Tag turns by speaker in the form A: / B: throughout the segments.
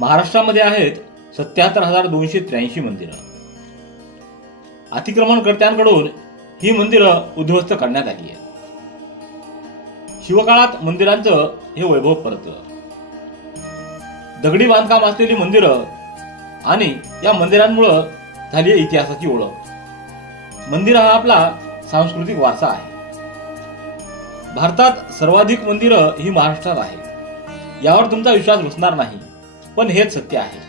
A: महाराष्ट्रामध्ये आहेत सत्याहत्तर हजार दोनशे त्र्याऐंशी मंदिरं अतिक्रमणकर्त्यांकडून ही मंदिरं उद्ध्वस्त करण्यात आली आहेत शिवकाळात मंदिरांचं हे वैभव परत दगडी बांधकाम असलेली मंदिरं आणि या मंदिरांमुळं झाली इतिहासाची ओळख मंदिर हा आपला सांस्कृतिक वारसा आहे भारतात सर्वाधिक मंदिरं ही महाराष्ट्रात आहेत यावर तुमचा विश्वास बसणार नाही पण हेच सत्य आहे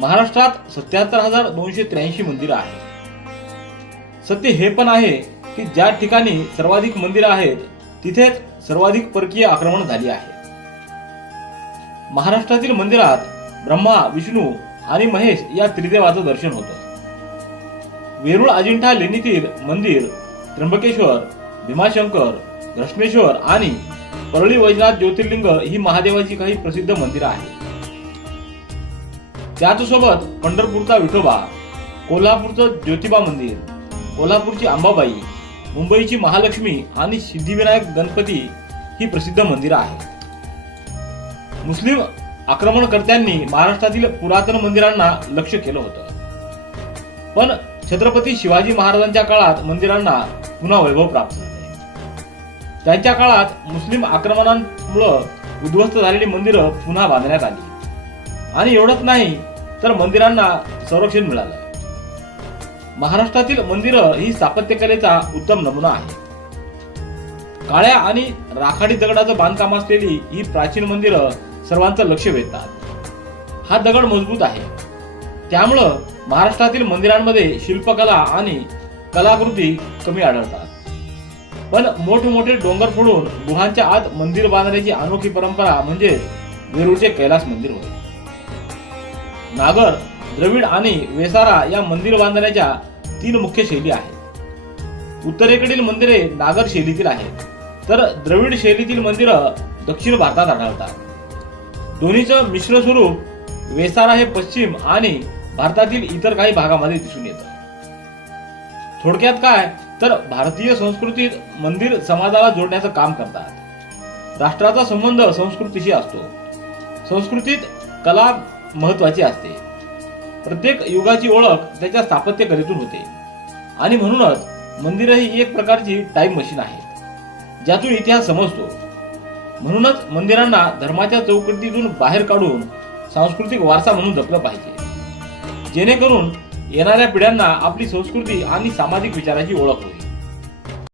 A: महाराष्ट्रात सत्याहत्तर हजार दोनशे त्र्याऐंशी मंदिरं आहेत सत्य हे पण आहे की ज्या ठिकाणी सर्वाधिक मंदिरं आहेत तिथेच सर्वाधिक परकीय आक्रमण झाली आहे महाराष्ट्रातील मंदिरात ब्रह्मा विष्णू आणि महेश या त्रिदेवाचं दर्शन होतं वेरूळ अजिंठा लेणीतील मंदिर त्र्यंबकेश्वर भीमाशंकर घृष्णेश्वर आणि परळी वैजनाथ ज्योतिर्लिंग ही महादेवाची काही प्रसिद्ध मंदिरं आहेत त्याचसोबत पंढरपूरचा विठोबा कोल्हापूरचं ज्योतिबा मंदिर कोल्हापूरची अंबाबाई मुंबईची महालक्ष्मी आणि सिद्धिविनायक गणपती ही प्रसिद्ध मंदिरं आहेत मुस्लिम आक्रमणकर्त्यांनी महाराष्ट्रातील पुरातन मंदिरांना लक्ष केलं होतं पण छत्रपती शिवाजी महाराजांच्या काळात मंदिरांना पुन्हा वैभव प्राप्त झाले त्यांच्या काळात मुस्लिम आक्रमणांमुळं उद्ध्वस्त झालेली मंदिरं पुन्हा बांधण्यात आली आणि एवढंच नाही तर मंदिरांना संरक्षण मिळालं महाराष्ट्रातील मंदिरं ही स्थापत्यकलेचा उत्तम नमुना आहे काळ्या आणि राखाडी दगडाचं बांधकाम असलेली ही प्राचीन मंदिरं सर्वांचं लक्ष वेधतात हा दगड मजबूत आहे त्यामुळं महाराष्ट्रातील मंदिरांमध्ये शिल्पकला आणि कलाकृती कमी आढळतात पण मोठमोठे डोंगर फोडून गुहांच्या आत मंदिर बांधण्याची अनोखी परंपरा म्हणजे वेरूळचे कैलास मंदिर होते नागर द्रविड आणि वेसारा या मंदिर बांधण्याच्या तीन मुख्य शैली आहेत उत्तरेकडील मंदिरे नागर शैलीतील आहेत तर द्रविड शैलीतील मंदिरं दक्षिण भारतात आढळतात दोन्हीचं मिश्र स्वरूप वेसारा हे पश्चिम आणि भारतातील इतर काही भागामध्ये दिसून येत थोडक्यात काय तर भारतीय संस्कृतीत मंदिर समाजाला जोडण्याचं काम करतात राष्ट्राचा संबंध संस्कृतीशी असतो संस्कृतीत कला महत्वाची असते प्रत्येक युगाची ओळख त्याच्या स्थापत्यकलेतून होते आणि म्हणूनच मंदिरं ही एक प्रकारची टाईम मशीन आहे ज्यातून इतिहास समजतो म्हणूनच मंदिरांना धर्माच्या चौकटीतून बाहेर काढून सांस्कृतिक वारसा म्हणून जपलं पाहिजे जेणेकरून येणाऱ्या पिढ्यांना आपली संस्कृती आणि सामाजिक विचाराची ओळख होईल